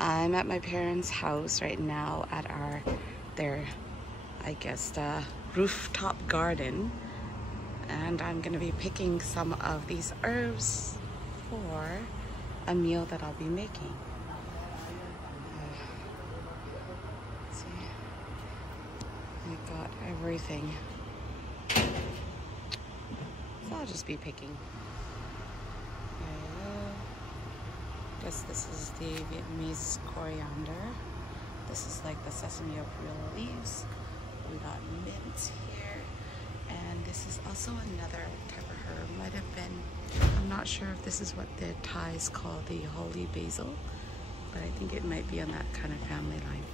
I'm at my parents' house right now at their, I guess, rooftop garden, and I'm gonna be picking some of these herbs for a meal that I'll be making. Let's see, I got everything, so I'll just be picking. Guess this is the Vietnamese coriander. This is like the sesame oil leaves. We got mint here, and this is also another type of herb. Might have been, I'm not sure if this is what the Thais call the holy basil, but I think it might be on that kind of family line.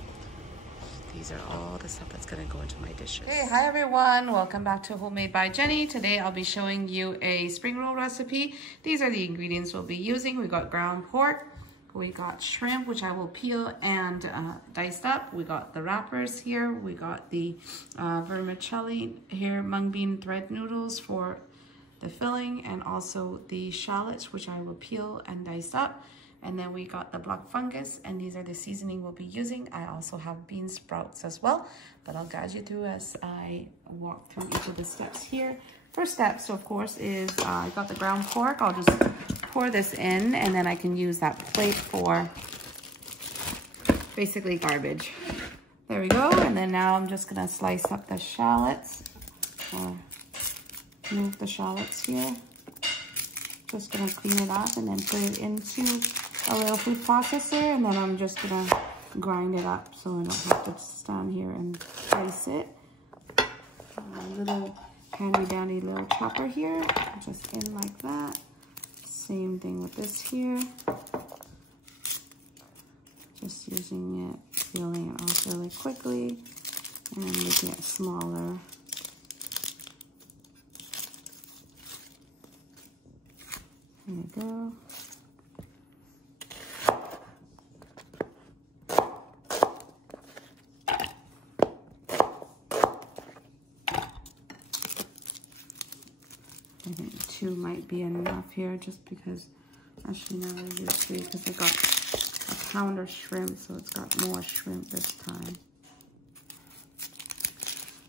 These are all the stuff that's gonna go into my dishes. Hey, hi everyone. Welcome back to Homemade by Jenny. Today I'll be showing you a spring roll recipe. These are the ingredients we'll be using. We got ground pork, we got shrimp, which I will peel and diced up. We got the wrappers here. We got the vermicelli here, mung bean thread noodles for the filling, and also the shallots, which I will peel and dice up. And then we got the black fungus, and these are the seasoning we'll be using. I also have bean sprouts as well, but I'll guide you through as I walk through each of the steps here. First step, so of course, is I got the ground pork. I'll just pour this in, and then I can use that plate for basically garbage. There we go. And then now I'm just gonna slice up the shallots, or move the shallots here. Just gonna clean it up and then put it into a little food processor, and then I'm just gonna grind it up so I don't have to stand here and dice it. A little handy dandy little chopper here, just in like that. Same thing with this here. Just using it, peeling it off really quickly and making it smaller. There you go. I think 2 might be enough here, just because, actually now I use 3 because I got a pound of shrimp, so it's got more shrimp this time.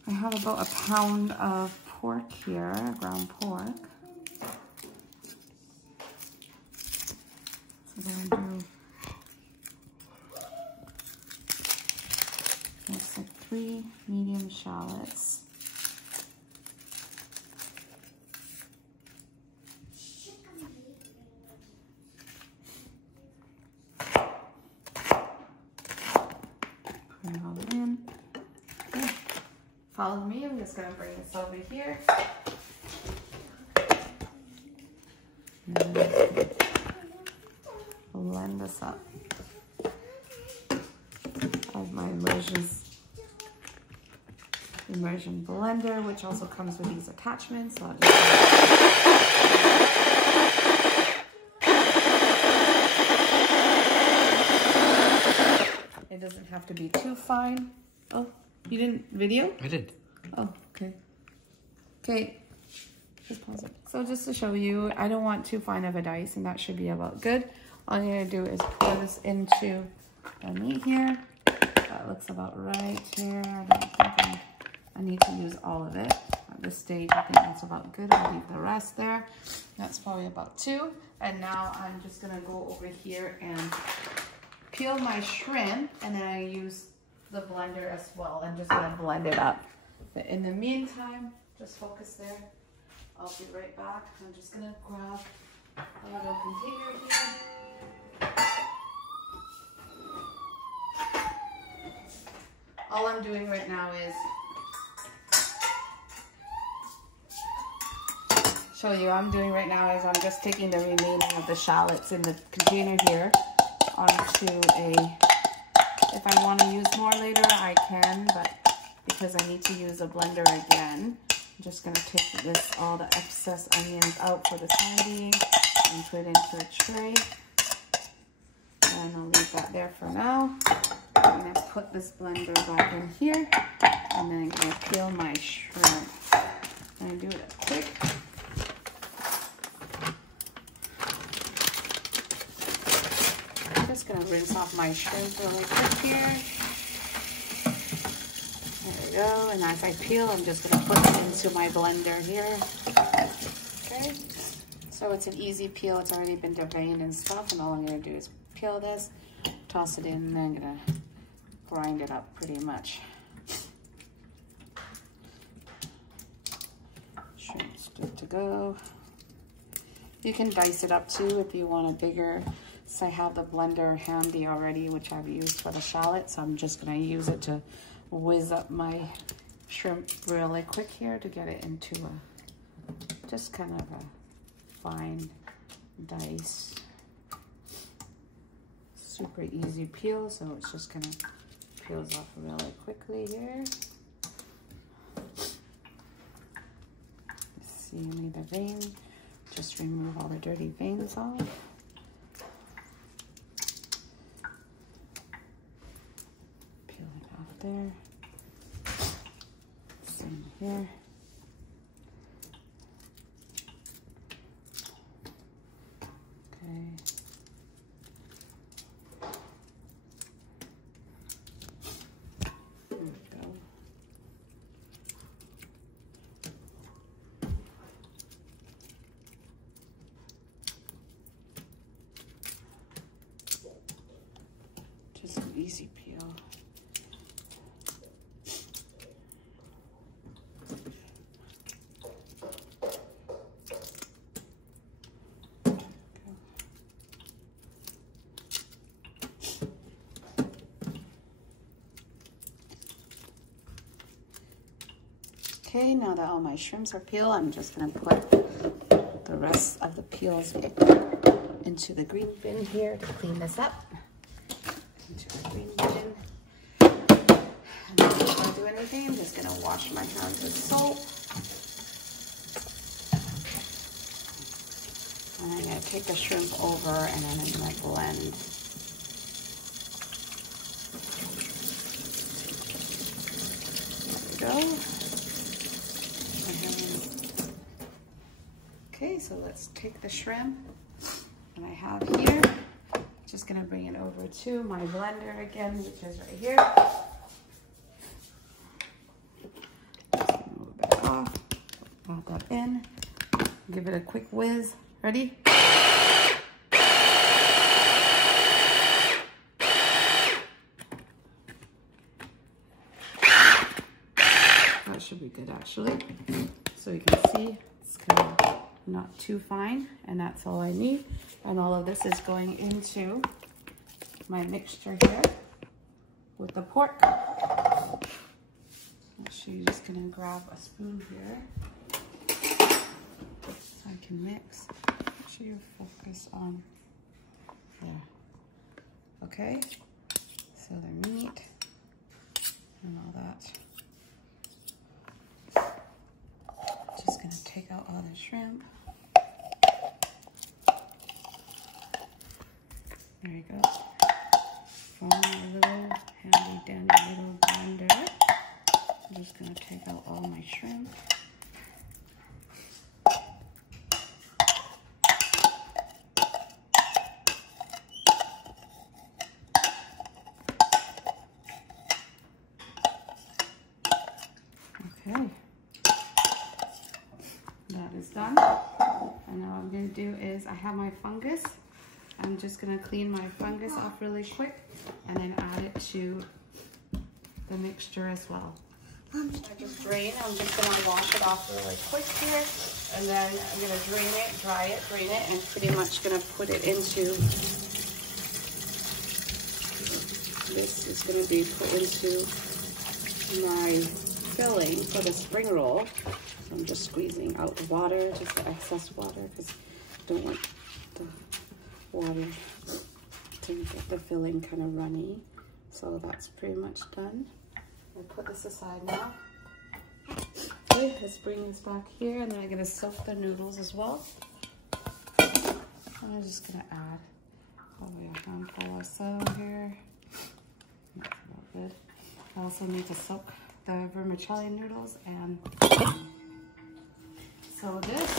I have about a pound of pork here, ground pork. So I'm gonna do just like 3 medium shallots. Put it all in. Okay. Follow me. I'm just gonna bring this over here. And blend this up. I have my immersion blender, which also comes with these attachments. So it doesn't have to be too fine. Oh, you didn't video? I did. Oh, okay. Okay, just pause it. So just to show you, I don't want too fine of a dice, and that should be about good. All I'm gonna do is pour this into the meat here. That looks about right here. I don't think I need to use all of it. At this stage, I think that's about good. I'll leave the rest there. That's probably about 2. And now I'm just gonna go over here and peel my shrimp, and then I use the blender as well. I'm just gonna blend it up. But in the meantime, just focus there. I'll be right back. I'm just gonna grab a little container here. All I'm doing right now is I'm just taking the remaining of the shallots in the container here onto if I want to use more later, I can, but because I need to use a blender again, I'm just going to take all the excess onions out for the sandy and put it into a tray. And I'll leave that there for now. I'm going to put this blender back in here, and then I'm going to peel my shrimp. I'm going to do it quick. I'm just going to rinse off my shrimp really quick here. There we go. And as I peel, I'm just gonna put it into my blender here. Okay. So it's an easy peel. It's already been deveined and stuff. And all I'm gonna do is peel this, toss it in, and then I'm gonna grind it up pretty much. Shrimp's good to go. You can dice it up too if you want a bigger. So I have the blender handy already, which I've used for the shallot. So I'm just gonna use it to whiz up my shrimp really quick here to get it into a, just kind of a fine dice. Super easy peel, so it's just gonna peels off really quickly here. See me the vein. Just remove all the dirty veins off. Peel it off there. Same here. Okay. There we go. Just an easy peel. Okay, now that all my shrimps are peeled, I'm just gonna put the rest of the peels into the green bin here to clean this up. Into the green bin. And then before I do anything, I'm just gonna wash my hands with soap. And I'm gonna take the shrimp over and then I'm gonna blend. There we go. Okay, so let's take the shrimp that I have here. Just gonna bring it over to my blender again, which is right here. Just move that off, add that in, give it a quick whiz. Ready? That should be good actually. So you can see it's kind of not too fine, and that's all I need. And all of this is going into my mixture here with the pork. Actually, you're just gonna grab a spoon here so I can mix. Make sure you focus on there. Okay, so the meat and all that. Just gonna take out all the shrimp. There you go. From my little handy dandy little blender, I'm just gonna take out all my shrimp. Okay. That is done. And now what I'm going to do is I have my fungus. I'm just going to clean my fungus off really quick and then add it to the mixture as well. I just drain. I'm just going to wash it off really quick here. And then I'm going to drain it, dry it, drain it, and pretty much going to put it into, this is going to be put into my filling for the spring roll. So I'm just squeezing out the water, just the excess water, because I don't want the water to get the filling kind of runny. So that's pretty much done. I'll put this aside now. Okay, let's bring this back here, and then I'm going to soak the noodles as well. And I'm just going to add probably a handful or so here. That's about good. I also need to soak the vermicelli noodles, and so this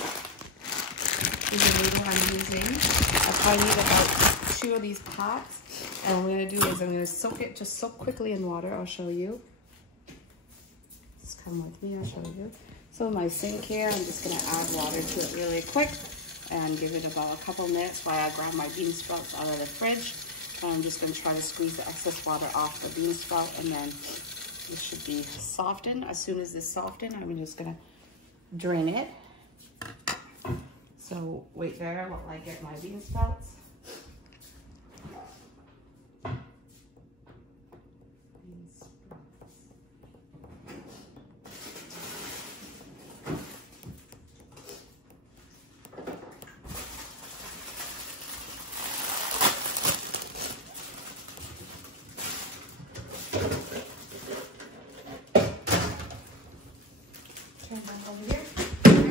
is the noodle I'm using. I probably need about 2 of these pots, And what I'm gonna do is I'm gonna soak it, just soak quickly in water. I'll show you. Just come with me, I'll show you. So in my sink here, I'm just gonna add water to it really quick and give it about a couple minutes while I grab my bean sprouts out of the fridge. And I'm just gonna try to squeeze the excess water off the bean sprout, and then it should be softened. As soon as it's softened, I'm just gonna drain it. So wait there while I get my bean sprouts.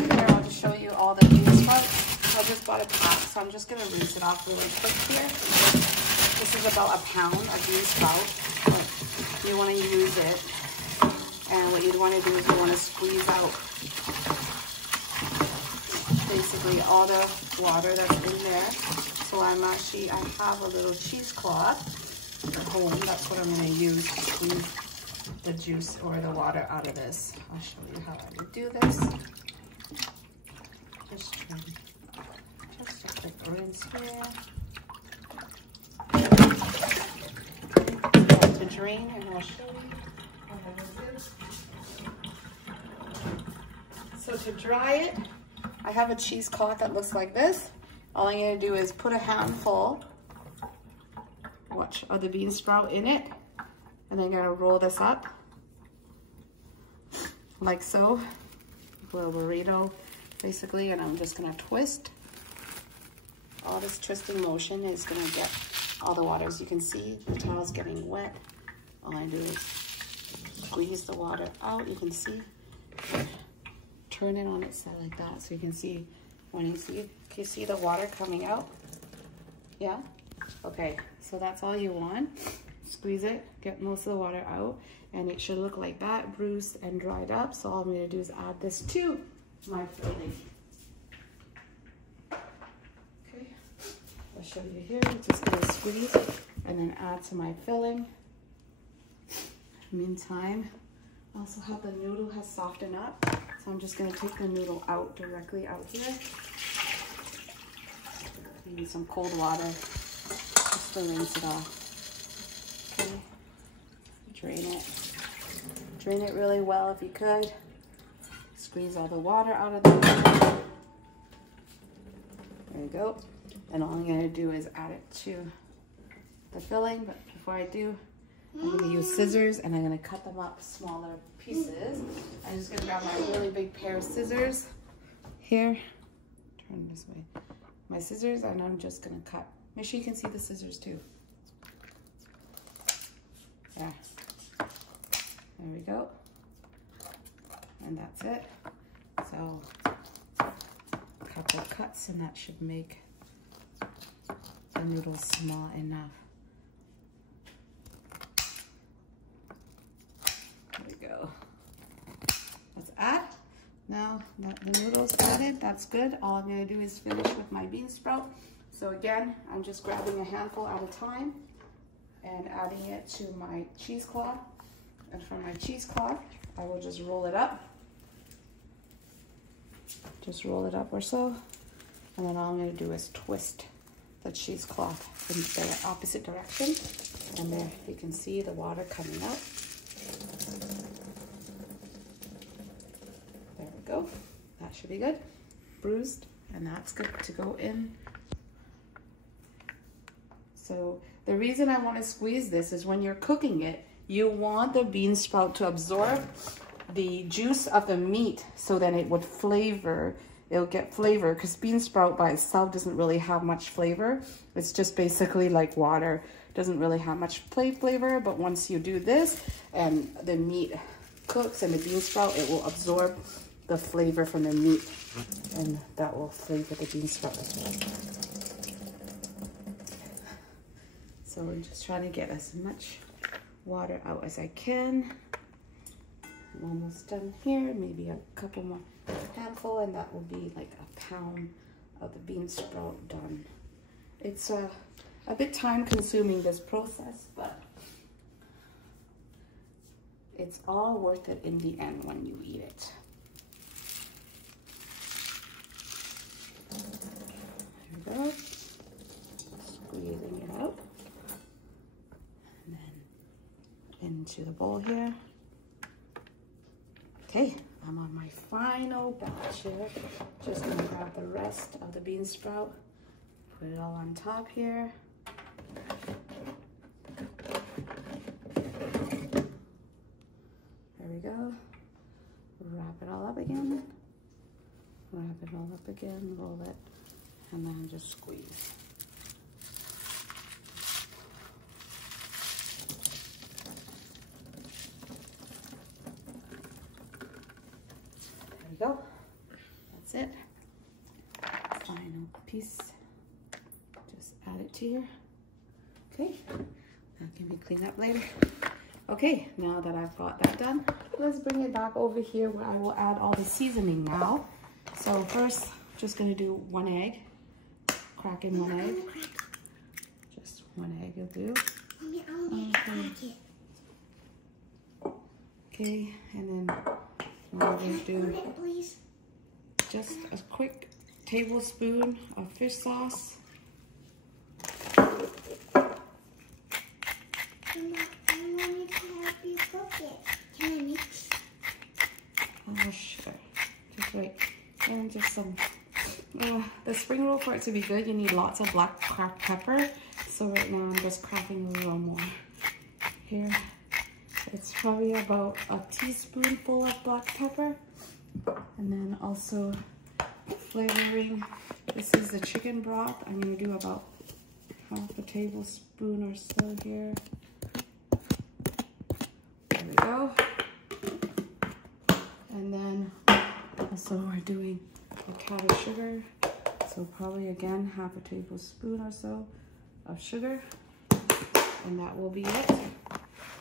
I'll just show you all the bean sprouts. I just bought a pack, so I'm just gonna rinse it off really quick here. This is about a pound of bean sprout. You want to use it, and what you'd want to do is you want to squeeze out basically all the water that's in there. So I have a little cheesecloth at home. That's what I'm going to use to squeeze the juice or the water out of this. I'll show you how I would do this. Just a quick rinse here. To drain, and I'll show you how I would do. So to dry it, I have a cheesecloth that looks like this. All I'm going to do is put a handful, of the bean sprout in it, and then I'm going to roll this up like so, for a burrito basically, and I'm just going to twist. All this twisting motion is going to get all the water. As you can see, the towel's getting wet. All I do is squeeze the water out. You can see, turn it on its side like that, so you can see when can you see the water coming out? Yeah? Okay, so that's all you want. Squeeze it, get most of the water out, and it should look like that, bruised and dried up. So all I'm gonna do is add this to my filling. Okay, I'll show you here. I'm just gonna squeeze and then add to my filling. Meantime, I also have the noodle has softened up, so I'm just gonna take the noodle out directly out here. Use some cold water just to rinse it off. Okay, drain it. Drain it really well if you could. Squeeze all the water out of the noodle. There you go. And all I'm gonna do is add it to the filling, but before I do, I'm gonna use scissors and I'm gonna cut them up smaller pieces. I'm just gonna grab my really big pair of scissors here. Turn this way. My scissors, and I'm just gonna cut. Make sure you can see the scissors too. There. There we go. And that's it. So, a couple cuts, and that should make the noodles small enough. There we go. Let's add. Now that the noodles added, that's good. All I'm going to do is finish with my bean sprout. So again, I'm just grabbing a handful at a time and adding it to my cheesecloth. And from my cheesecloth, I will just roll it up. Just roll it up or so. And then all I'm going to do is twist the cheesecloth in the opposite direction. And there you can see the water coming out. There we go. That should be good. Bruised, and that's good to go in. So the reason I want to squeeze this is when you're cooking it, you want the bean sprout to absorb the juice of the meat so that it would flavor. It'll get flavor, because bean sprout by itself doesn't really have much flavor. It's just basically like water. Doesn't really have much flavor, but once you do this and the meat cooks and the bean sprout, it will absorb the flavor from the meat, and that will flavor the bean sprout as well. So I'm just trying to get as much water out as I can. I'm almost done here, maybe a couple more handful, and that will be like a pound of the bean sprout done. It's a bit time consuming, this process, but it's all worth it in the end when you eat it. There we go. Squeezing it out. And then into the bowl here. Okay, I'm on my final batch here. Just gonna grab the rest of the bean sprout, put it all on top here. There we go. Wrap it all up again. Wrap it all up again, roll it, and then just squeeze. There we go. That's it. Final piece. Just add it to here. Okay, that can be cleaned up later. Okay, now that I've got that done, let's bring it back over here where I will add all the seasoning now. So first, just gonna do 1 egg. Crack in 1 egg. Just 1 egg will do. Okay, and then we're gonna do just a quick tablespoon of fish sauce. Can I mix? Oh, sure. Just wait. And just some. The spring roll, for it to be good, you need lots of black cracked pepper. So right now I'm just cracking a little more here. It's probably about a teaspoonful of black pepper. And then also flavoring. This is the chicken broth. I'm going to do about half a tablespoon or so here. There we go. And then also we're doing the cabbage sugar. So probably again half a tablespoon or so of sugar. And that will be it.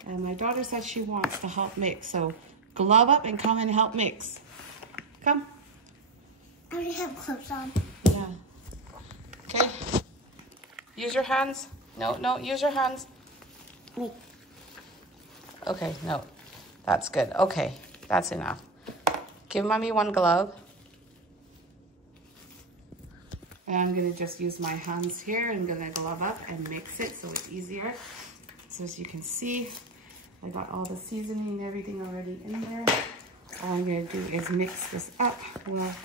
And my daughter said she wants to help mix. So glove up and come and help mix. Come. I already have gloves on. Yeah. Okay. Use your hands. No, use your hands. Wait. Okay, no. That's good. Okay, that's enough. Give mommy 1 glove. And I'm gonna just use my hands here. I'm gonna glove up and mix it so it's easier. So as you can see, I got all the seasoning and everything already in there. All I'm gonna do is mix this up with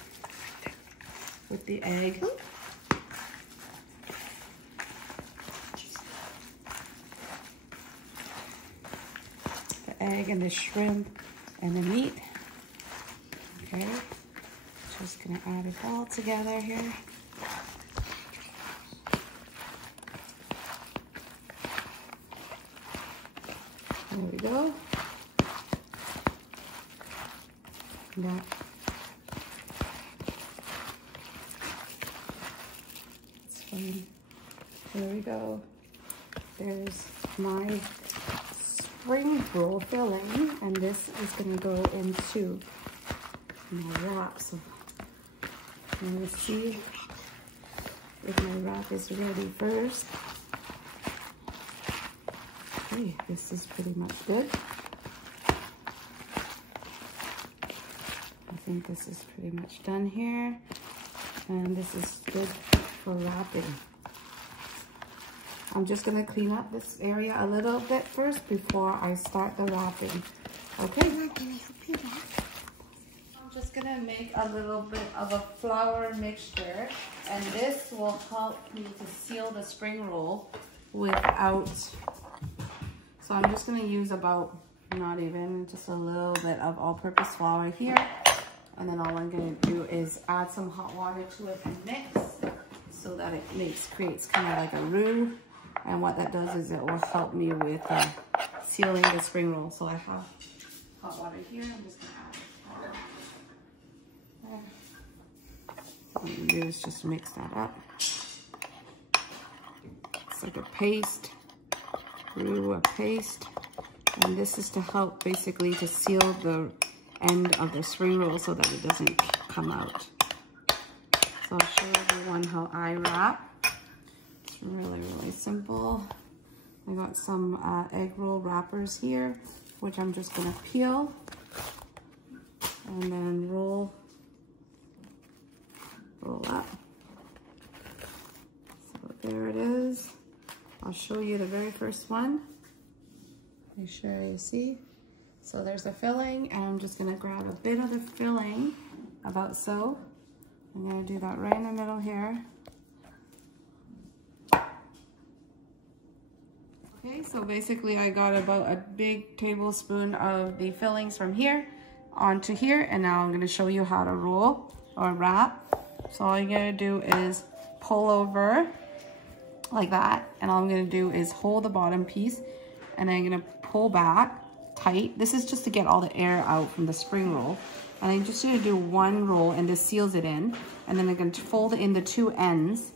the egg. The egg and the shrimp and the meat. Okay, just gonna add it all together here. There we go. That. It's fine. There we go. There's my spring roll filling, and this is going to go into my wrap. So I'm going to see if my wrap is ready first. Okay, this is pretty much good. I think this is pretty much done here. And this is good for wrapping. I'm just gonna clean up this area a little bit first before I start the wrapping. Okay? Can I help you wrap? I'm just gonna make a little bit of a flour mixture, and this will help me to seal the spring roll without. So I'm just gonna use about, not even, just a little bit of all-purpose flour here. And then all I'm gonna do is add some hot water to it and mix so that it creates kind of like a roux. And what that does is it will help me with sealing the spring roll. So I have hot water here. I'm just gonna add it. All I'm gonna do is just mix that up. It's like a paste. Roux, a paste, and this is to help basically to seal the end of the spring roll so that it doesn't come out. So I'll show everyone how I wrap. It's really simple. I got some egg roll wrappers here, which I'm just gonna peel and then roll up. So there it is. I'll show you the very first one. Make sure you see. So there's the filling, and I'm just gonna grab a bit of the filling, about so. I'm gonna do that right in the middle here. Okay, so basically I got about a big tablespoon of the fillings from here onto here, and now I'm gonna show you how to roll or wrap. So all you gotta do is pull over like that, and all I'm gonna do is hold the bottom piece, and I'm gonna pull back tight. This is just to get all the air out from the spring roll. And I'm just gonna do one roll, and this seals it in, and then I'm gonna fold it in the two ends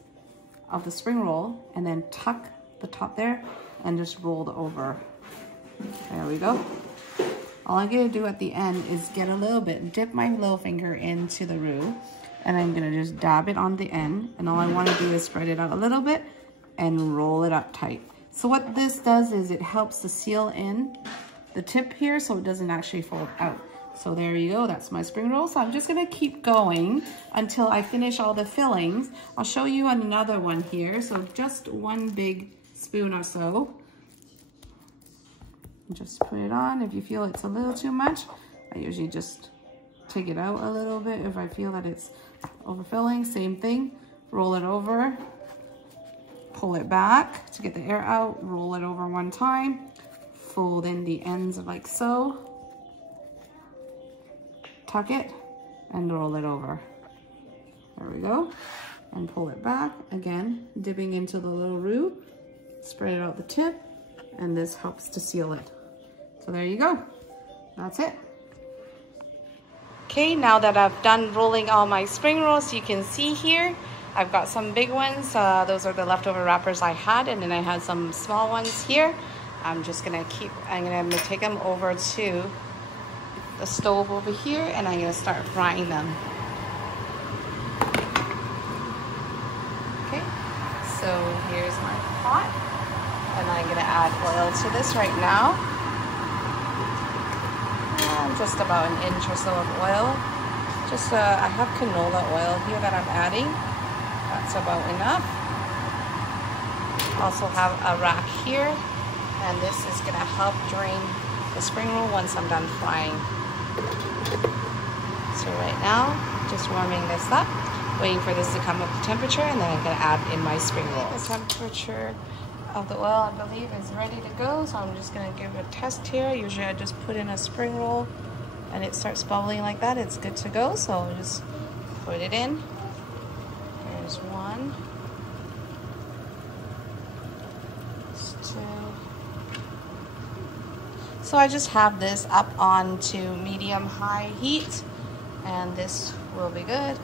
of the spring roll, and then tuck the top there, and just rolled over. There we go. All I'm gonna do at the end is get a little bit, dip my little finger into the roux, and I'm gonna just dab it on the end, and all I wanna do is spread it out a little bit and roll it up tight. So what this does is it helps to seal in the tip here so it doesn't actually fold out. So there you go, that's my spring roll. So I'm just gonna keep going until I finish all the fillings. I'll show you another one here. So just one big spoon or so. Just put it on. If you feel it's a little too much, I usually just take it out a little bit. If I feel that it's overfilling, same thing. Roll it over, pull it back to get the air out, roll it over one time, fold in the ends like so, tuck it, and roll it over. There we go. And pull it back, again, dipping into the little roux, spread it out the tip, and this helps to seal it. So there you go. That's it. Okay, now that I've done rolling all my spring rolls, you can see here, I've got some big ones. Those are the leftover wrappers I had, and then I had some small ones here. I'm gonna take them over to the stove over here, and I'm gonna start frying them. Okay, so here's my pot, and I'm gonna add oil to this right now. Just about an inch or so of oil. I have canola oil here that I'm adding. That's about enough. Also have a rack here, and this is gonna help drain the spring roll once I'm done frying. So right now, just warming this up, waiting for this to come up to temperature, and then I'm gonna add in my spring rolls. The temperature of the oil, I believe, is ready to go, so I'm just gonna give it a test here. Usually I just put in a spring roll and it starts bubbling like that, it's good to go. So I'll just put it in. There's one. There's two. So I just have this up on to medium-high heat, and this will be good.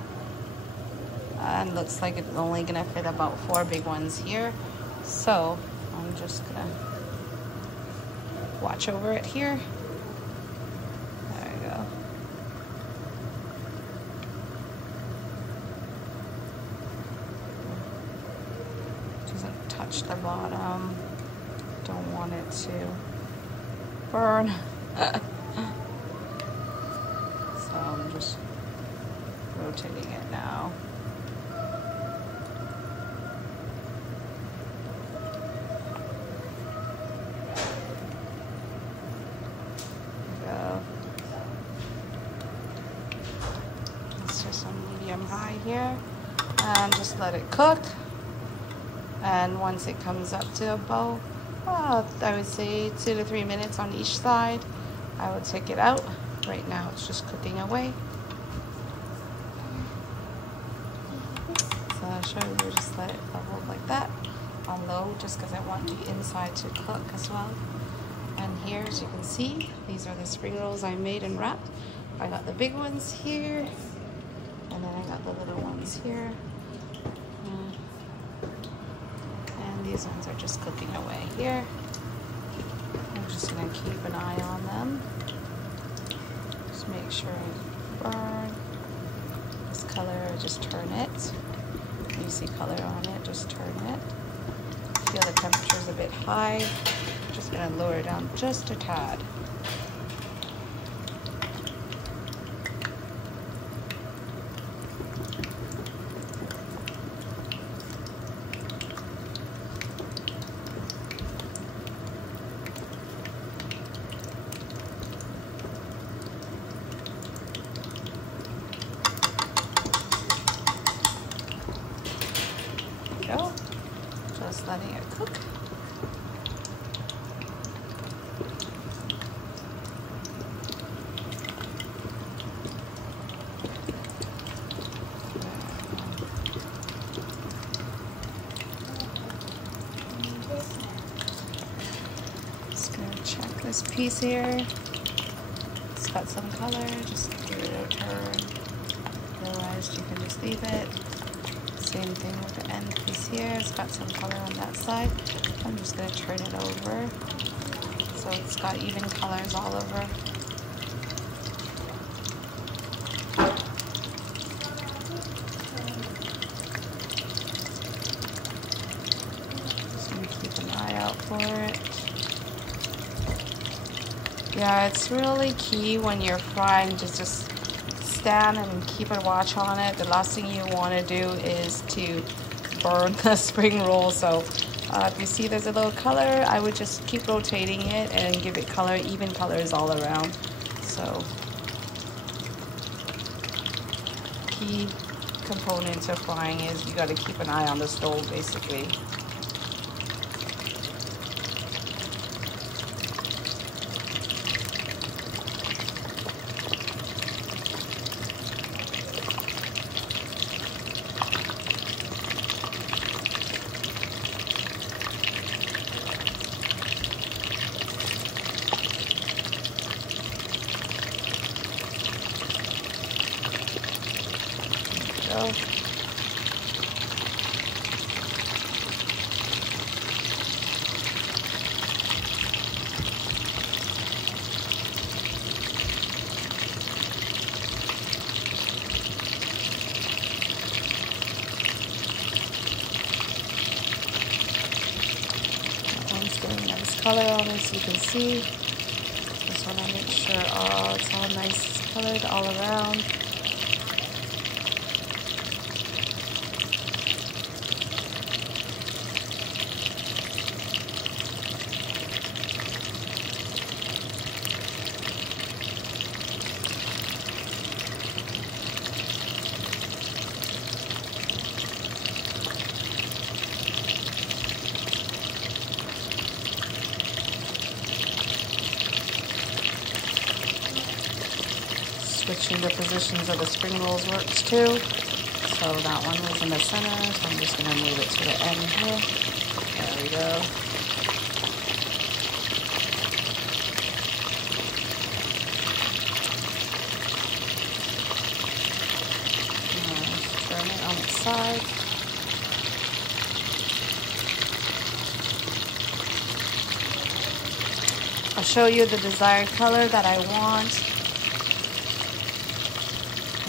And looks like it's only gonna fit about 4 big ones here. So I'm just gonna watch over it here. There we go. Doesn't touch the bottom. Don't want it to burn. So I'm just rotating it now. High here, and just let it cook. And once it comes up to about, I would say 2 to 3 minutes on each side, I would take it out. Right now it's just cooking away. So I'll show you, just let it bubble like that on low, just because I want the inside to cook as well. And here, as you can see, these are the spring rolls I made and wrapped. I got the big ones here, and then I got the little ones here. And these ones are just cooking away here. I'm just gonna keep an eye on them. Just make sure I burn. This color, just turn it. You see color on it, just turn it. feel the temperature is a bit high. I'm just gonna lower it down just a tad. Go. Just letting it cook. Just gonna check this piece here. It's got some color, just give it a turn. Otherwise, you can just leave it. Same thing with the end piece here. It's got some color on that side. I'm just going to turn it over so it's got even colors all over. So keep an eye out for it. Yeah, it's really key when you're frying to just stand and keep a watch on it. The last thing you want to do is to burn the spring roll. So if you see there's a little color, I would just keep rotating it and give it color, even colors all around. So key component to frying is you got to keep an eye on the stove basically. Nice color on it, so you can see. Just want to make sure it's all nice colored all around. Switching the positions of the spring rolls works too. So that one was in the center, so I'm just going to move it to the end here. There we go. Let's turn it on its side. I'll show you the desired color that I want.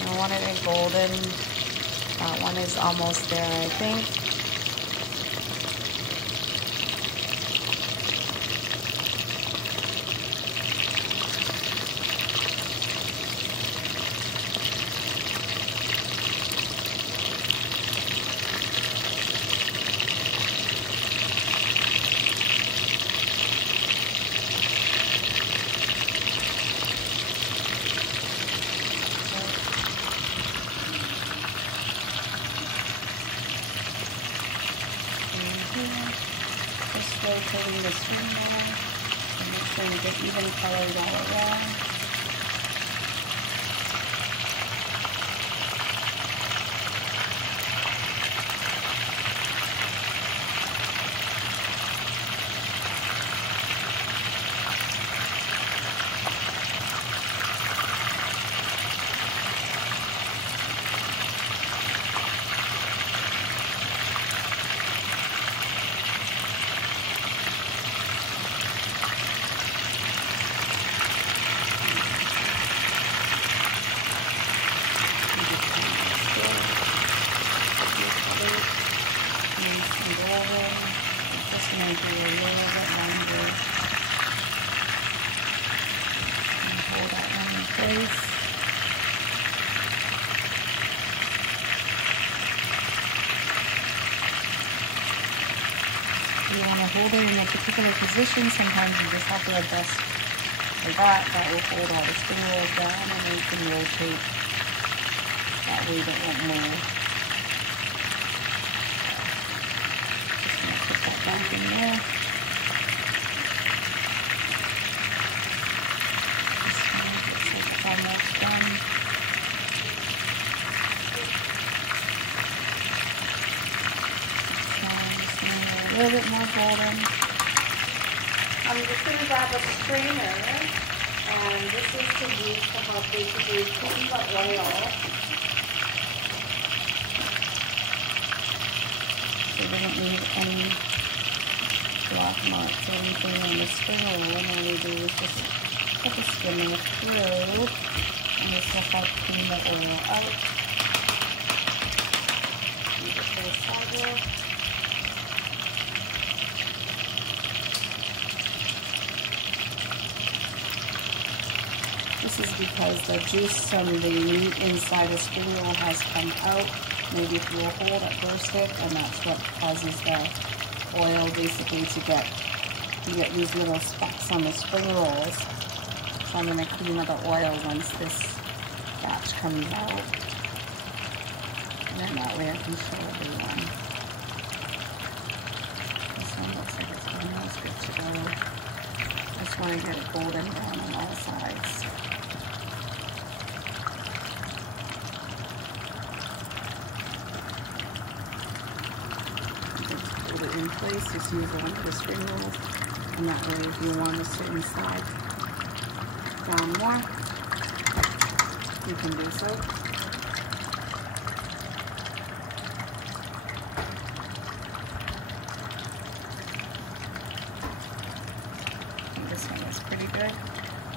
I want it in golden. That one is almost there, I think. Just rotating the spring roll and make sure you get even colors all around. place. You want to hold it in a particular position. Sometimes you just have to adjust like that. That will hold all the spring rolls down, and then you can rotate. That way they won't move. Just going to put that back in there. This one looks like it's almost done. A little bit more golden. I'm just going to grab a strainer, and this is to use to help basically clean the oil. So we don't need any black marks or anything on the spring roll. All we do is just put the skimmer through, and this will help clean the oil out. Use it for the sidewalk. This is because the juice from the meat inside the spring roll has come out. Maybe if you hold it, burst it, and that's what causes the oil basically to get, you get these little specks on the spring rolls. So I'm going to clean up the oil once this batch comes out. And then that way I can show everyone. This one looks like it's almost good to go. I just want to get it golden brown on all sides. In place, just use one of the spring rolls, and that way if you want a certain side down more, you can do so. And this one is pretty good.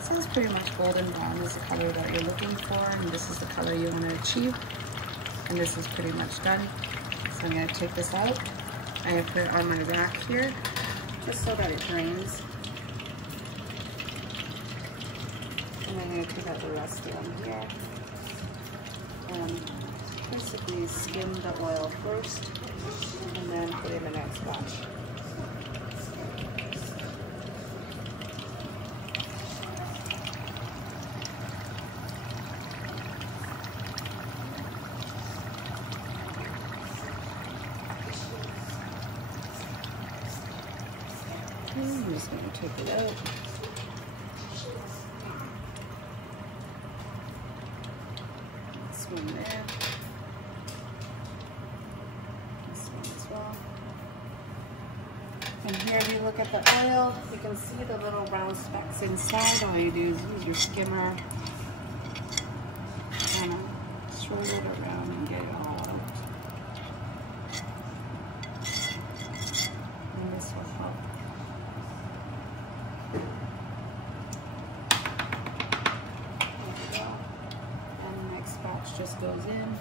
So it's pretty much golden brown is the color that you're looking for, and this is the color you want to achieve. And this is pretty much done. So I'm going to take this out. I'm going to put it on my rack here, just so that it drains. And I'm going to take out the rest down here. And basically skim the oil first, and then put in the next batch. I'm just going to take it out. This one there. This one as well. And here, if you look at the oil, you can see the little brown specks inside. All you do is use your skimmer, kind of swirl it around and get it all out. And this will help. Just goes in.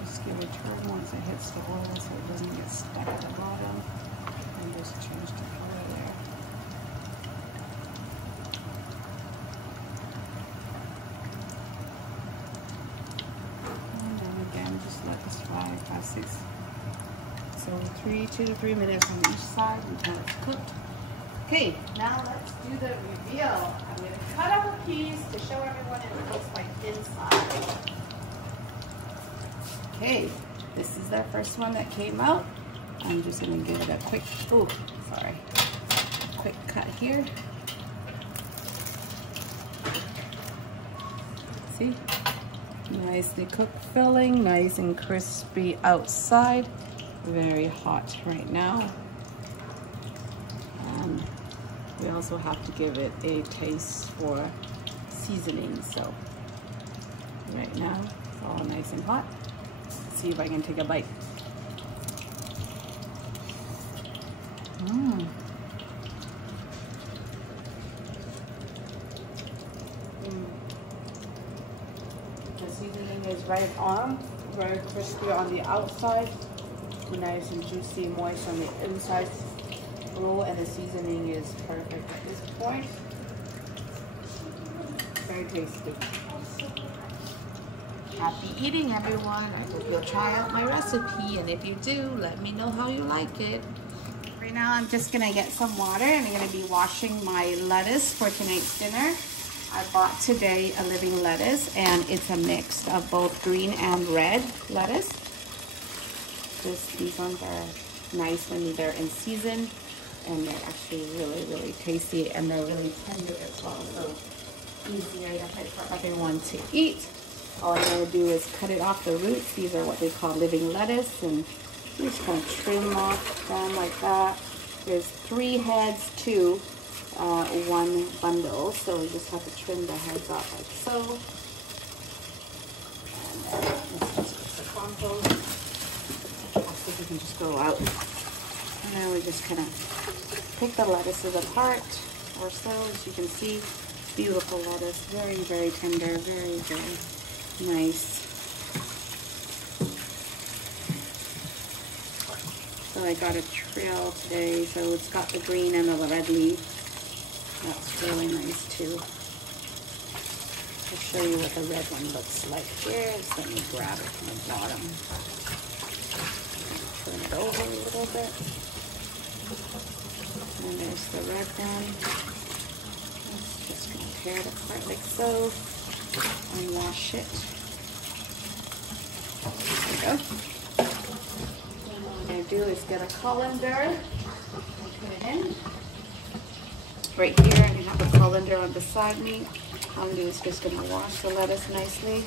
Just give it a turn once it hits the oil so it doesn't get stuck at the bottom, and just change the color there. Just let this fry past this. So 2 to 3 minutes on each side until it's cooked. Okay, now let's do the reveal. I'm going to cut up a piece to show everyone what it looks like inside. Okay, this is the first one that came out. I'm just going to give it a quick, quick cut here. See? Nicely cooked filling, nice and crispy outside. Very hot right now. We also have to give it a taste for seasoning. So right now it's all nice and hot. Let's see if I can take a bite. right on, very crispy on the outside, nice and juicy, moist on the inside. Roll, and the seasoning is perfect at this point. Very tasty. Happy eating, everyone. I hope you'll try out my recipe, and if you do, let me know how you like it. Right now, I'm just gonna get some water, and I'm gonna be washing my lettuce for tonight's dinner. I bought today a living lettuce, and it's a mix of both green and red lettuce. These ones are nice when they're in season, and they're actually really, really tasty, and they're really tender as well, so easy item for everyone to eat. All I'm going to do is cut it off the roots. These are what they call living lettuce, and you just kind of trim off them like that. There's 3 heads to 1 bundle, so we just have to trim the heads off like so. And then let's just put the compost. I think we can just go out. And then we just kind of pick the lettuces apart or so. As you can see, beautiful lettuce, very, very tender, very, very nice. So I got a trail today, so it's got the green and the red leaf. That's really nice too. I'll show you what the red one looks like here. Just let me grab it from the bottom. Turn it over a little bit. And there's the red one. Just gonna tear it apart like so and wash it. There we go. What I'm gonna do is get a colander and put it in. Right here, I have a colander on beside me. All I'm doing is just gonna wash the lettuce nicely.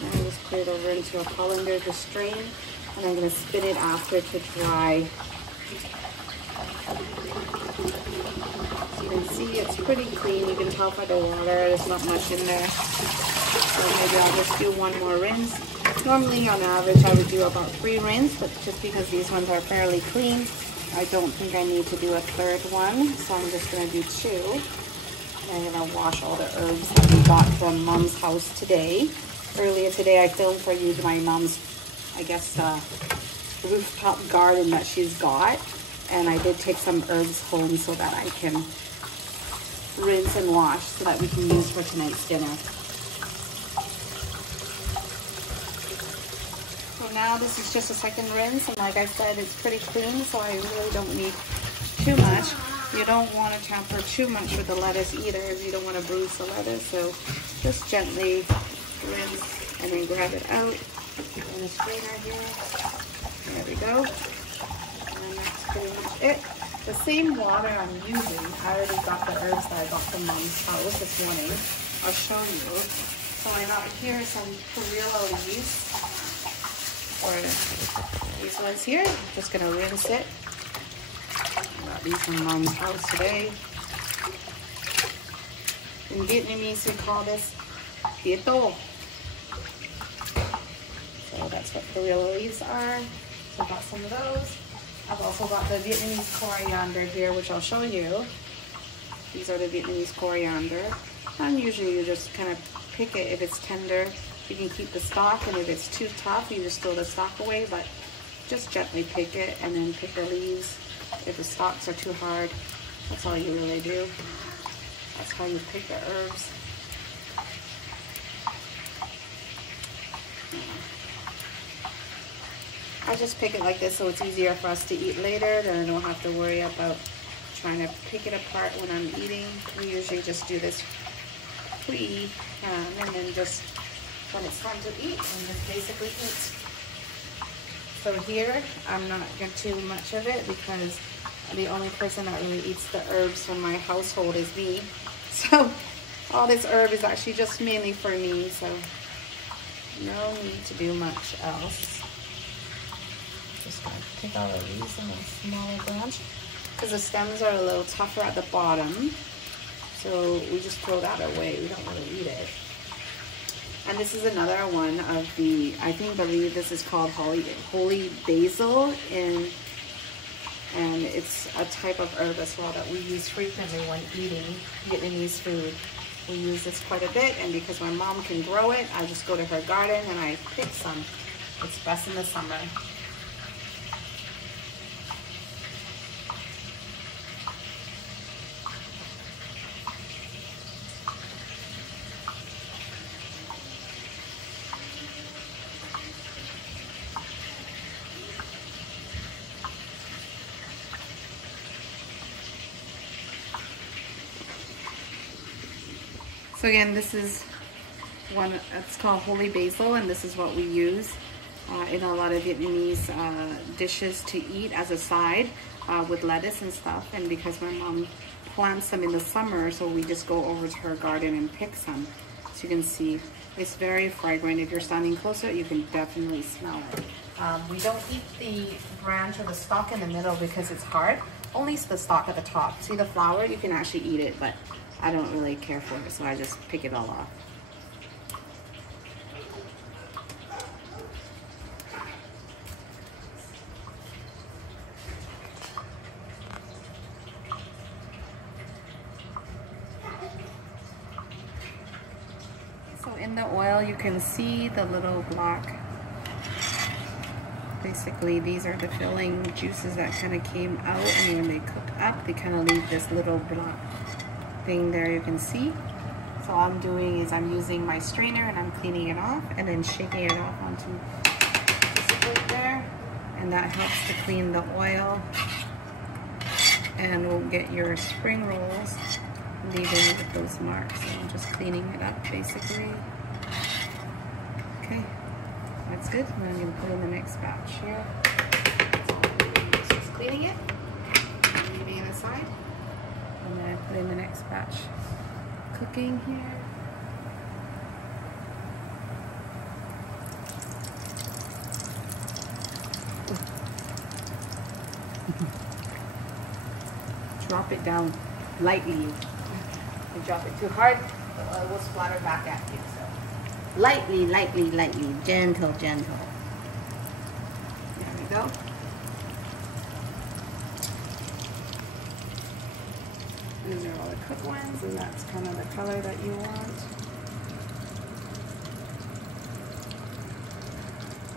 And I just put it over into a colander to strain, and I'm gonna spin it after to dry. So you can see it's pretty clean. You can tell by the water, there's not much in there. So maybe I'll just do 1 more rinse. Normally on average I would do about 3 rinses, but just because these ones are fairly clean, I don't think I need to do a 3rd one. So I'm just gonna do 2. And I'm gonna wash all the herbs that we got from Mom's house today. Earlier today I filmed for you my mom's, I guess, rooftop garden that she's got. And I did take some herbs home so that I can rinse and wash so that we can use for tonight's dinner. So now this is just a 2nd rinse, and like I said, it's pretty clean, so I really don't need too much. You don't want to tamper too much with the lettuce either, if you don't want to bruise the lettuce. So just gently rinse and then grab it out in a strainer here. There we go. And that's pretty much it. The same water I'm using, I already got the herbs that I got from Mom's house this morning. I'll show you. So I got here some Canola leaves, or these ones here. I'm just gonna rinse it. I got these from Mom's house today. In Vietnamese we call this bouillon. So that's what Canola leaves are. So I got some of those. I've also got the Vietnamese coriander here, which I'll show you. These are the Vietnamese coriander. And usually you just kind of pick it if it's tender. You can keep the stalk, and if it's too tough, you just throw the stalk away, but just gently pick it and then pick the leaves. If the stalks are too hard, that's all you really do. That's how you pick the herbs. I just pick it like this so it's easier for us to eat later. Then I don't have to worry about trying to pick it apart when I'm eating. We usually just do this and then just when it's time to eat, and just basically eat. So here, I'm not getting too much of it because the only person that really eats the herbs from my household is me. So all this herb is actually just mainly for me, so no need to do much else. Just gonna pick out the leaves in a smaller branch because the stems are a little tougher at the bottom. So we just throw that away. We don't really eat it. And this is another one of the, I believe this is called holy basil, and it's a type of herb as well that we use frequently when eating Vietnamese food. We use this quite a bit, and because my mom can grow it, I just go to her garden and I pick some. It's best in the summer. So again, this is one, it's called holy basil, and this is what we use in a lot of Vietnamese dishes to eat as a side with lettuce and stuff. And because my mom plants them in the summer, so we just go over to her garden and pick some. So you can see it's very fragrant. If you're standing closer, you can definitely smell it. We don't eat the branch or the stalk in the middle because it's hard. Only the stalk at the top. See the flower? You can actually eat it, but I don't really care for it, so I just pick it all off. So in the oil, you can see the little black. Basically, these are the filling juices that kind of came out, and when they cook up, they kind of leave this little black thing there, you can see. So all I'm doing is I'm using my strainer and I'm cleaning it off and then shaking it off onto this plate there, and that helps to clean the oil and will get your spring rolls leaving with those marks. So I'm just cleaning it up basically. Okay, that's good. And I'm going to put in the next batch here. Just cleaning it, leaving it aside. And then I put in the next batch cooking here. Drop it down lightly. If you drop it too hard, the oil will splatter back at you. So lightly, lightly, lightly, gentle, gentle. There we go. These are all the cooked ones, and that's kind of the color that you want.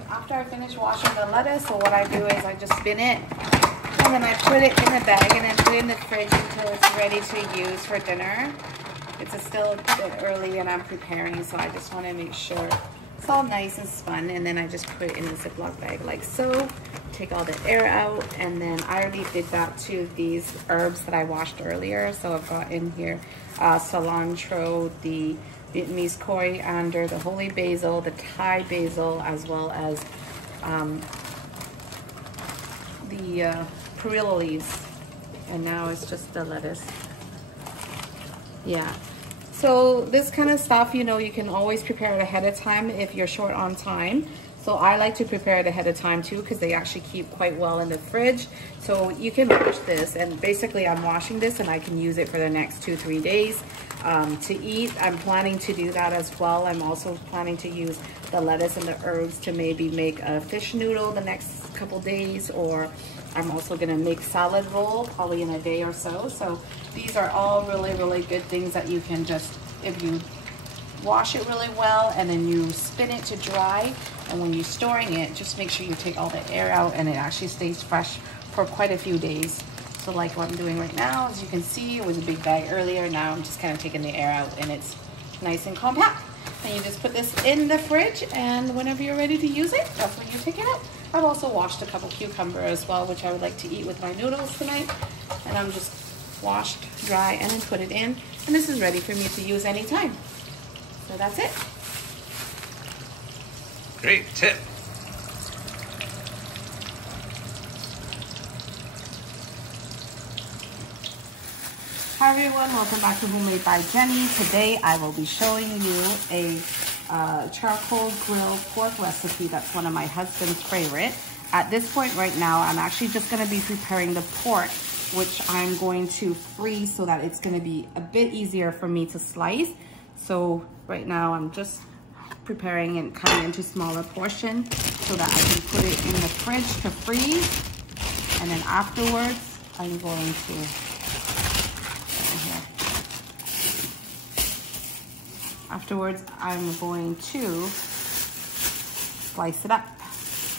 After I finish washing the lettuce, so what I do is I just spin it, and then I put it in the bag, and then put it in the fridge until it's ready to use for dinner. It's still a bit early, and I'm preparing, so I just want to make sure it's all nice and spun, and then I just put it in a Ziploc bag like so. Take all the air out, and then I already did that to these herbs that I washed earlier. So I've got in here cilantro, the Vietnamese coriander, the holy basil, the Thai basil, as well as the perilla leaves. And now it's just the lettuce. Yeah. So this kind of stuff, you know, you can always prepare it ahead of time if you're short on time. So I like to prepare it ahead of time too, because they actually keep quite well in the fridge. So you can wash this, and basically I'm washing this and I can use it for the next 2-3 days to eat. I'm planning to do that as well. I'm also planning to use the lettuce and the herbs to maybe make a fish noodle the next couple days, or I'm also gonna make salad roll probably in a day or so. So these are all really, really good things that you can just, if you wash it really well and then you spin it to dry, and when you're storing it, just make sure you take all the air out, and it actually stays fresh for quite a few days. So like what I'm doing right now, as you can see, it was a big bag earlier. Now I'm just kind of taking the air out, and it's nice and compact. And you just put this in the fridge, and whenever you're ready to use it, that's when you take it out. I've also washed a couple cucumber as well, which I would like to eat with my noodles tonight. And I'm just washed, dry, and then put it in. And this is ready for me to use anytime. So that's it. Great tip. Hi everyone, welcome back to Homemade by Jenny. Today I will be showing you a charcoal grilled pork recipe that's one of my husband's favorite. At this point right now, I'm actually just going to be preparing the pork, which I'm going to freeze so that it's going to be a bit easier for me to slice. So right now I'm just preparing and cutting into smaller portions so that I can put it in the fridge to freeze. And then afterwards, I'm going to Afterwards, I'm going to slice it up.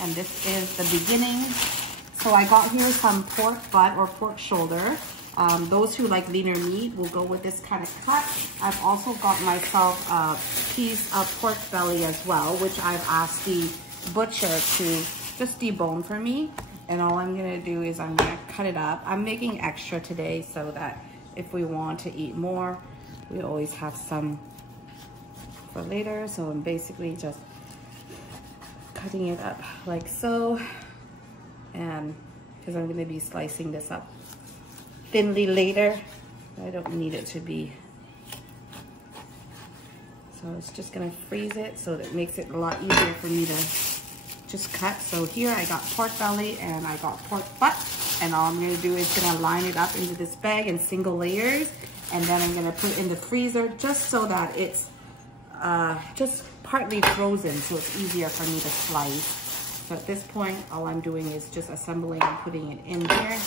And this is the beginning. So I got here some pork butt or pork shoulder. Those who like leaner meat will go with this kind of cut. I've also got myself a piece of pork belly as well, which I've asked the butcher to just debone for me. And all I'm gonna do is I'm gonna cut it up. I'm making extra today so that if we want to eat more, we always have some for later. So I'm basically just cutting it up like so. And because I'm gonna be slicing this up thinly later, I don't need it to be. So it's just gonna freeze it so that it makes it a lot easier for me to just cut. So here I got pork belly and I got pork butt, and all I'm gonna do is gonna line it up into this bag in single layers, and then I'm gonna put it in the freezer just so that it's just partly frozen, so it's easier for me to slice. So at this point, all I'm doing is just assembling and putting it in here,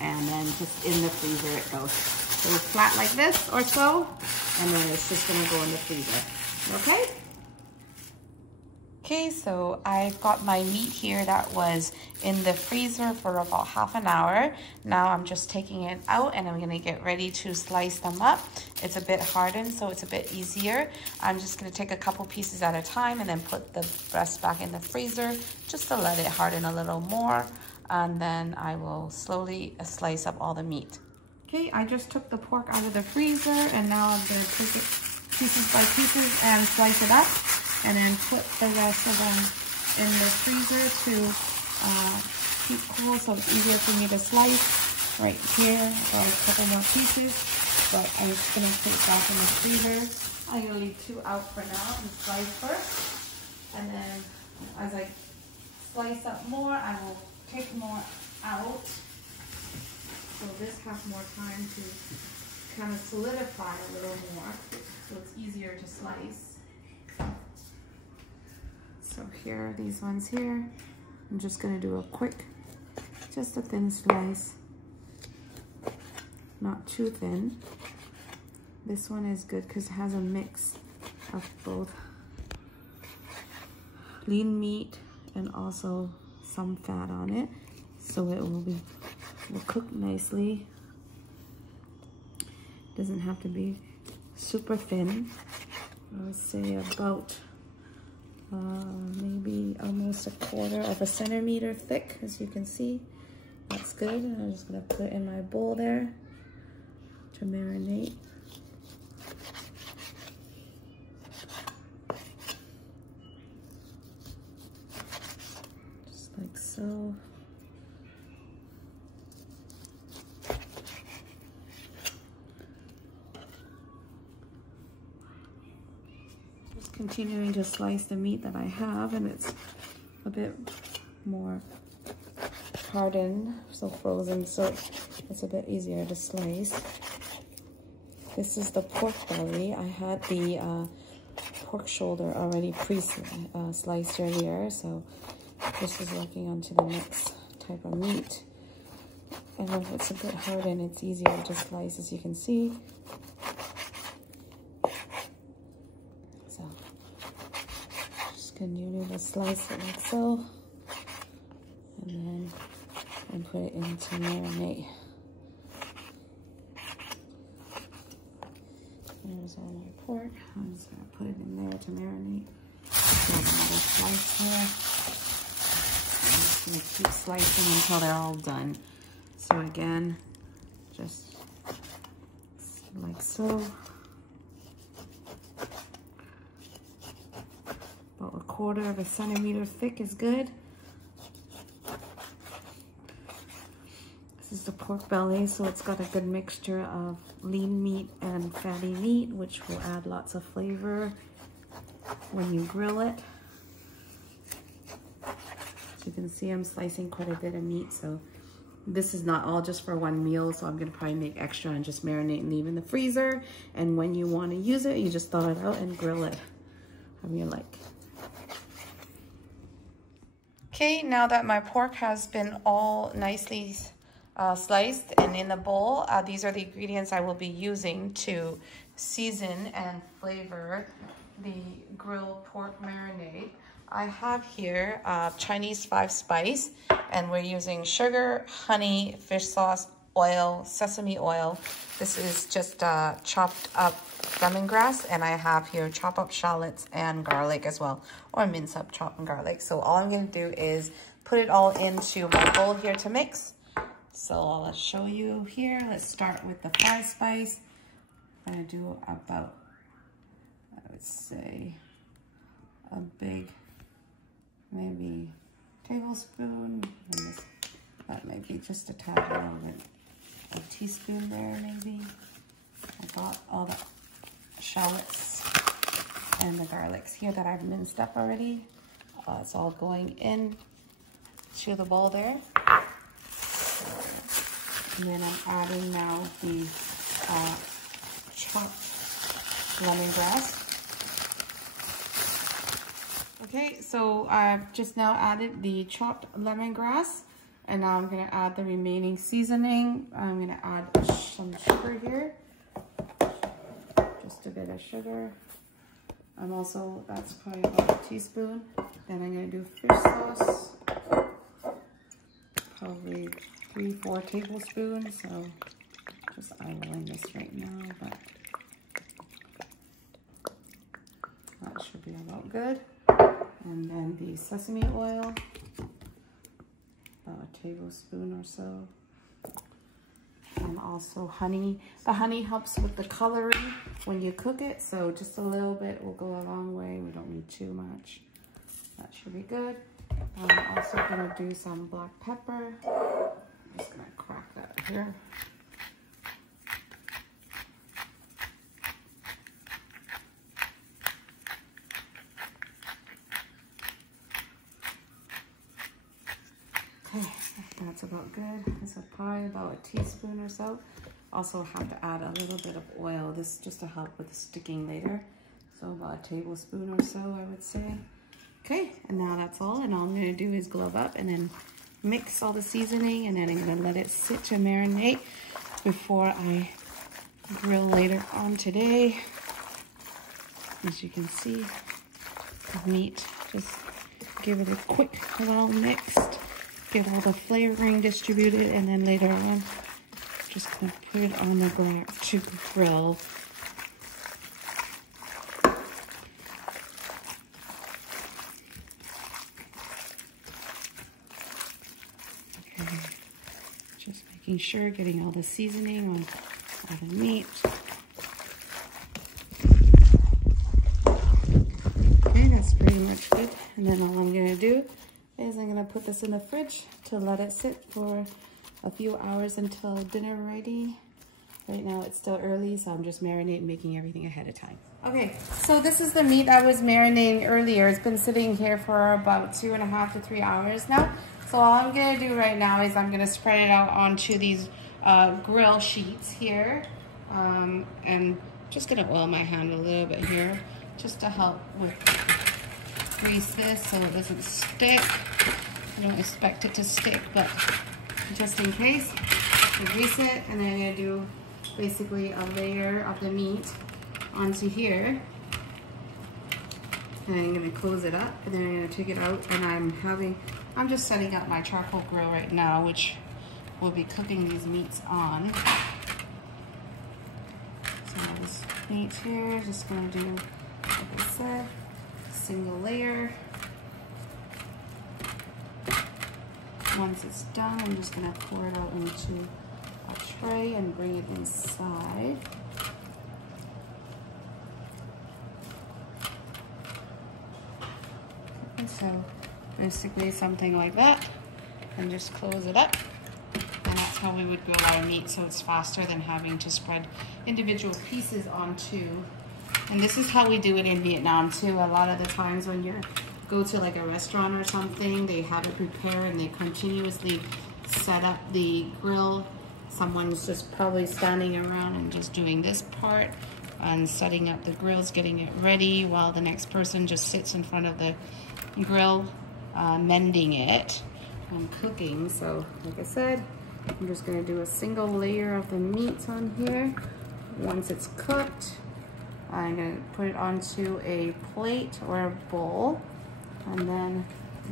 and then just in the freezer it goes. So it's flat like this or so, and then it's just gonna go in the freezer, okay? Okay, so I've got my meat here that was in the freezer for about half an hour. Now I'm just taking it out and I'm gonna get ready to slice them up. It's a bit hardened, so it's a bit easier. I'm just gonna take a couple pieces at a time and then put the rest back in the freezer just to let it harden a little more. And then I will slowly slice up all the meat. Okay, I just took the pork out of the freezer and now I'm gonna take it pieces by pieces and slice it up, and then put the rest of them in the freezer to keep cool so it's easier for me to slice. Right here, I've got a couple more pieces, but I'm just gonna put it back in the freezer. I'm gonna leave 2 out for now and slice first. And then as I slice up more, I will take more out. So this has more time to kind of solidify a little more, so it's easier to slice. So here, these ones here, I'm just gonna do a quick, just a thin slice, not too thin. This one is good because it has a mix of both lean meat and also some fat on it, so it will cook nicely. Doesn't have to be super thin. I would say about maybe almost 1/4 centimeter thick, as you can see. That's good. And I'm just gonna put it in my bowl there to marinate. Just like so. Continuing to slice the meat that I have, and it's a bit more hardened, so frozen, so it's a bit easier to slice. This is the pork belly. I had the pork shoulder already pre-sliced earlier, so this is working onto the next type of meat. And if it's a bit hardened, it's easier to slice, as you can see. Continue to slice it like so, and then I put it into marinate. There's all my pork. I'm just gonna put it in there to marinate. Another slice here. I'm just gonna keep slicing until they're all done. So again, just like so. About 1/4 centimeter thick is good. This is the pork belly, so it's got a good mixture of lean meat and fatty meat, which will add lots of flavor when you grill it. As you can see, I'm slicing quite a bit of meat, so this is not all just for one meal, so I'm gonna probably make extra and just marinate and leave in the freezer. And when you wanna use it, you just thaw it out and grill it how you like. Okay, now that my pork has been all nicely sliced and in the bowl, these are the ingredients I will be using to season and flavor the grilled pork marinade, I have here Chinese 5-spice, and we're using sugar, honey, fish sauce, oil, sesame oil. This is just chopped up lemongrass, and I have here chopped up shallots and garlic as well, or minced up chopped garlic. So all I'm going to do is put it all into my bowl here to mix. So I'll show you here. Let's start with the 5-spice. I'm going to do about, I would say, a big, maybe tablespoon. That might be just a tad, a little bit. A teaspoon there, maybe. I got all the shallots and the garlics here that I've minced up already. It's all going in to the bowl there. And then I'm adding now the chopped lemongrass. Okay, so I've just now added the chopped lemongrass, and now I'm gonna add the remaining seasoning. I'm gonna add some sugar here, just a bit of sugar. That's probably about a teaspoon. Then I'm gonna do fish sauce, probably 3-4 tablespoons. So just eyeballing this right now, but that should be about good. And then the sesame oil, about a tablespoon or so. And also honey. The honey helps with the coloring when you cook it, so just a little bit will go a long way. We don't need too much. That should be good. I'm also gonna do some black pepper. I'm just gonna crack that here. Okay, that's about good. So probably about a teaspoon or so. Also have to add a little bit of oil. This just to help with sticking later. So about a tablespoon or so, I would say. Okay, and now that's all. And all I'm gonna do is glove up and then mix all the seasoning, and then I'm gonna let it sit to marinate before I grill later on today. As you can see, the meat, just give it a quick little mixed. Get all the flavoring distributed, and then later on, just gonna put it on the ground to grill. Okay, just making sure, getting all the seasoning on all the meat. Okay, that's pretty much good. And then all I'm gonna do is I'm gonna put this in the fridge to let it sit for a few hours until dinner ready. Right now it's still early, so I'm just marinating, making everything ahead of time. Okay, so this is the meat I was marinating earlier. It's been sitting here for about 2.5 to 3 hours now. So all I'm gonna do right now is I'm gonna spread it out onto these grill sheets here. And just gonna oil my hand a little bit here just to help with grease this so it doesn't stick. I don't expect it to stick, but just in case, grease it, and then I'm gonna do basically a layer of the meat onto here. And I'm gonna close it up, and then I'm gonna take it out, and I'm just setting up my charcoal grill right now, which we'll be cooking these meats on. So this meat here, just gonna do, like I said, single layer. Once it's done, I'm just gonna pour it out into a tray and bring it inside. And so basically something like that, and just close it up. And that's how we would grill our meat, so it's faster than having to spread individual pieces onto. And this is how we do it in Vietnam too. A lot of the times when you go to like a restaurant or something, they have it prepared and they continuously set up the grill. Someone's just probably standing around and just doing this part and setting up the grills, getting it ready, while the next person just sits in front of the grill, mending it and cooking. So like I said, I'm just gonna do a single layer of the meat on here. Once it's cooked, I'm gonna put it onto a plate or a bowl and then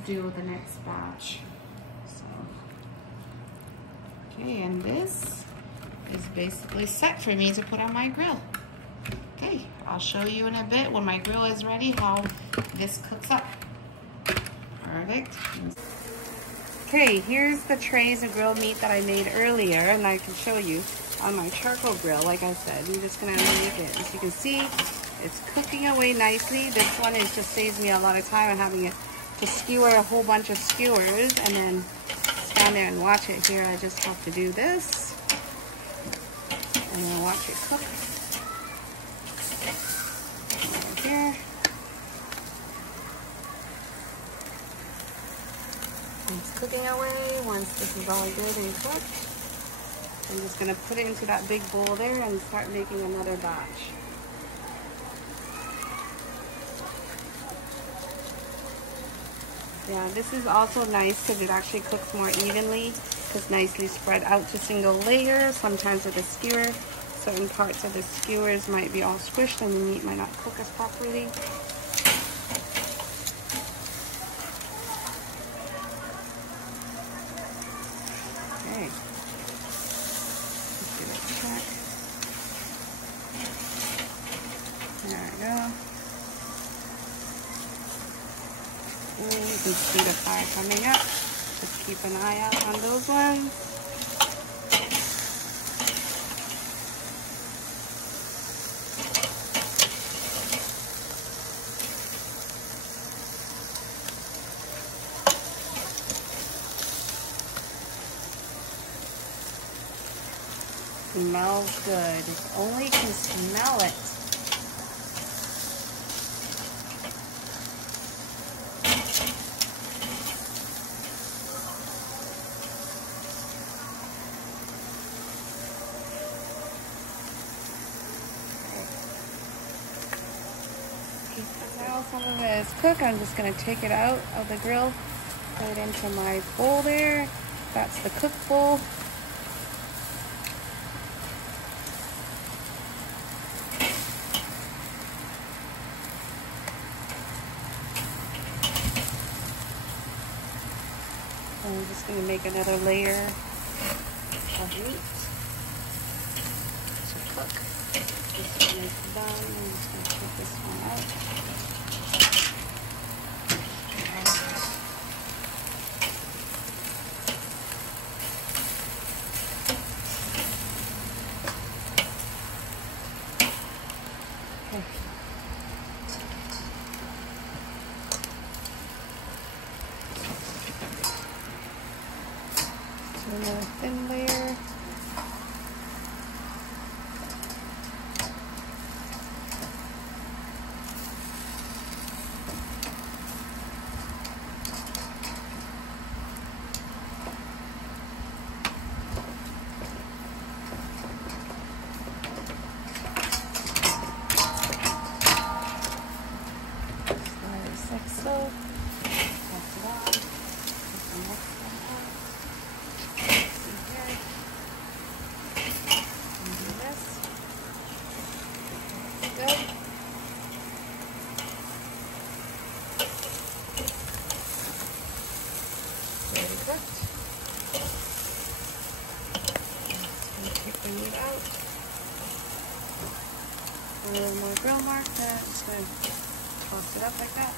do the next batch. So, okay, and this is basically set for me to put on my grill. Okay, I'll show you in a bit when my grill is ready how this cooks up. Perfect. Okay, here's the trays of grilled meat that I made earlier, and I can show you on my charcoal grill. Like I said, I'm just gonna leave it. As you can see, it's cooking away nicely. This one is just saves me a lot of time of having to skewer a whole bunch of skewers and then stand there and watch it. Here, I just have to do this and then watch it cook. Right here. It's cooking away. Once this is all good and cooked, I'm just going to put it into that big bowl there and start making another batch. Yeah, this is also nice because it actually cooks more evenly. It's nicely spread out to single layers. Sometimes with a skewer, certain parts of the skewers might be all squished and the meat might not cook as properly. Okay. Let's give it a check. There we go. And you can see the fire coming up. Just keep an eye out on those ones. Smells good. If only you can smell it. Now some of it is cooked. I'm just going to take it out of the grill, put it into my bowl there. That's the cooked bowl. I'm just going to make another layer of meat to cook. This one is done. I'm just going to take this one out. Another thin layer. Like so. Pass it on. Put the next one on. A little more grill mark there. Just going to toss it up like that.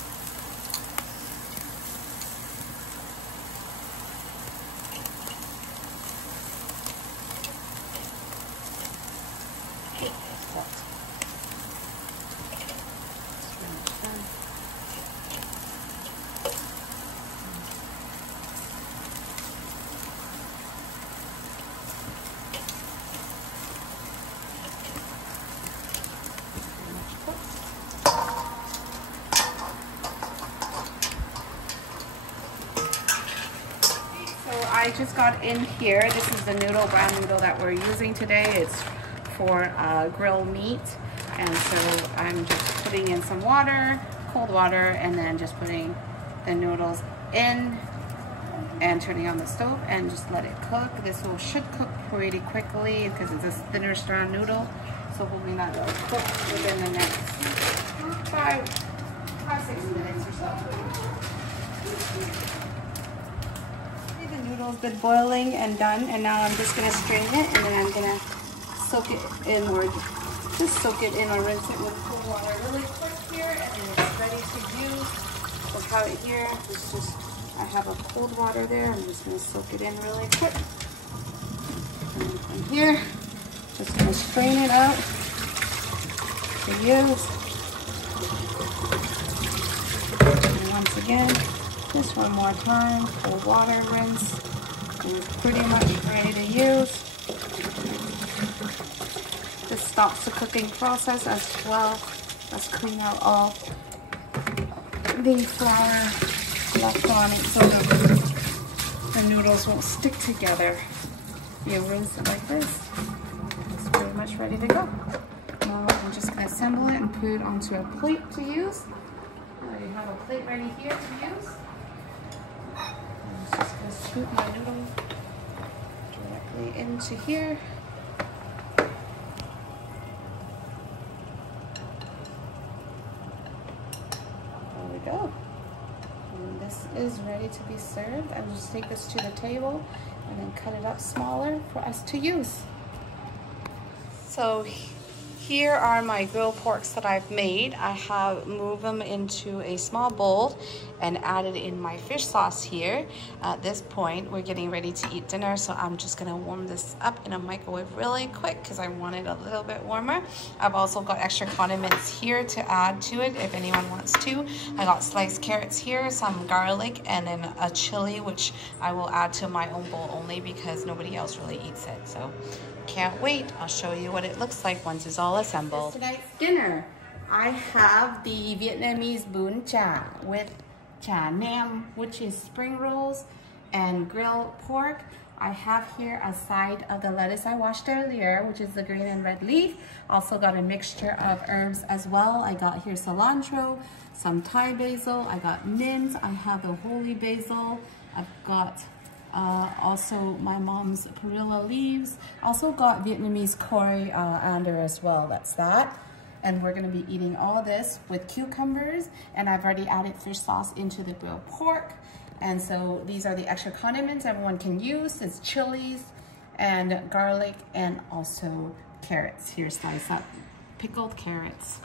I just got in here. This is the brown noodle that we're using today. It's for grill meat. And so I'm just putting in some water, cold water, and then just putting the noodles in and turning on the stove and just let it cook. This should cook pretty quickly because it's a thinner strand noodle. So hoping that it'll cook within the next 5-6 minutes or so. The noodles been boiling and done, and now I'm just gonna strain it, and then I'm gonna soak it in, or just soak it in, or rinse it with cold water really quick here, and then it's ready to use. Look how it here. It's just, I have a cold water there. I'm just gonna soak it in really quick. And from here, just gonna strain it out to use. And once again, just one more time, cold water rinse. And it's pretty much ready to use. This stops the cooking process as well. Let's clean out all the flour left on it so the noodles won't stick together. You rinse it like this. It's pretty much ready to go. Now I'm just going to assemble it and put it onto a plate to use. I already have a plate ready here to use. I'm just going to scoop my noodle directly into here. There we go. And this is ready to be served. I'll just take this to the table and then cut it up smaller for us to use. So here are my grilled porks that I've made. I have moved them into a small bowl and added in my fish sauce here. At this point, we're getting ready to eat dinner, so I'm just gonna warm this up in a microwave really quick because I want it a little bit warmer. I've also got extra condiments here to add to it if anyone wants to. I got sliced carrots here, some garlic, and then a chili, which I will add to my own bowl only because nobody else really eats it. So can't wait. I'll show you what it looks like once it's all assembled. Tonight's dinner, I have the Vietnamese bún chả with chả nam, which is spring rolls and grilled pork. I have here a side of the lettuce I washed earlier, which is the green and red leaf. Also got a mixture of herbs as well. I got here cilantro, some Thai basil, I got mint, I have the holy basil, I've got also my mom's perilla leaves. Also got Vietnamese coriander as well, that's that. And we're gonna be eating all this with cucumbers, and I've already added fish sauce into the grilled pork. And so these are the extra condiments everyone can use. It's chilies and garlic and also carrots. Here, slice up pickled carrots.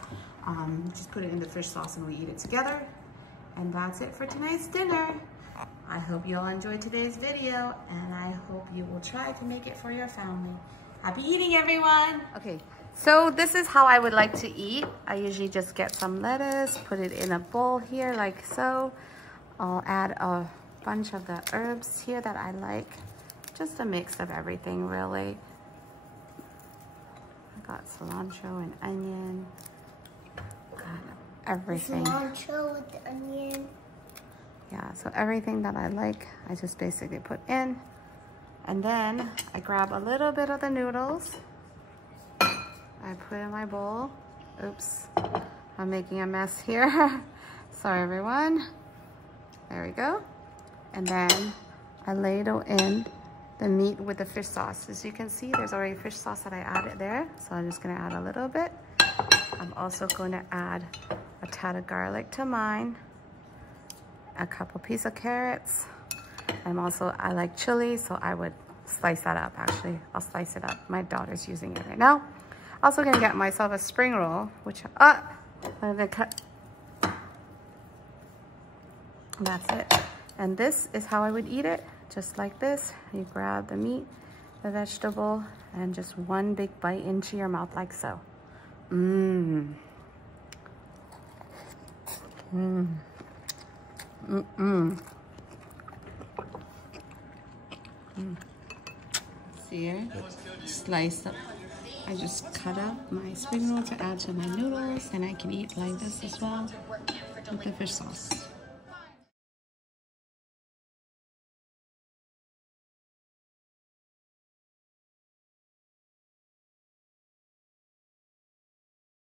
Just put it in the fish sauce and we eat it together. And that's it for tonight's dinner. I hope you all enjoyed today's video, and I hope you will try to make it for your family. Happy eating, everyone! Okay, so this is how I would like to eat. I usually just get some lettuce, put it in a bowl here like so. I'll add a bunch of the herbs here that I like. Just a mix of everything, really. I got cilantro and onion. Got everything. Cilantro with the onion. Yeah, so everything that I like, I just basically put in. And then I grab a little bit of the noodles. I put in my bowl. Oops, I'm making a mess here. Sorry, everyone. There we go. And then I ladle in the meat with the fish sauce. As you can see, there's already fish sauce that I added there. So I'm just gonna add a little bit. I'm also going to add a tad of garlic to mine. A couple pieces of carrots. I like chili, so I would slice that up. Actually, I'll slice it up. My daughter's using it right now. Also gonna get myself a spring roll, which I'm gonna cut. That's it. And this is how I would eat it, just like this. You grab the meat, the vegetable, and just one big bite into your mouth like so. Mmm. Mmm. See here, slice up. I just cut up my spring roll to add to my noodles, and I can eat like this as well with the fish sauce.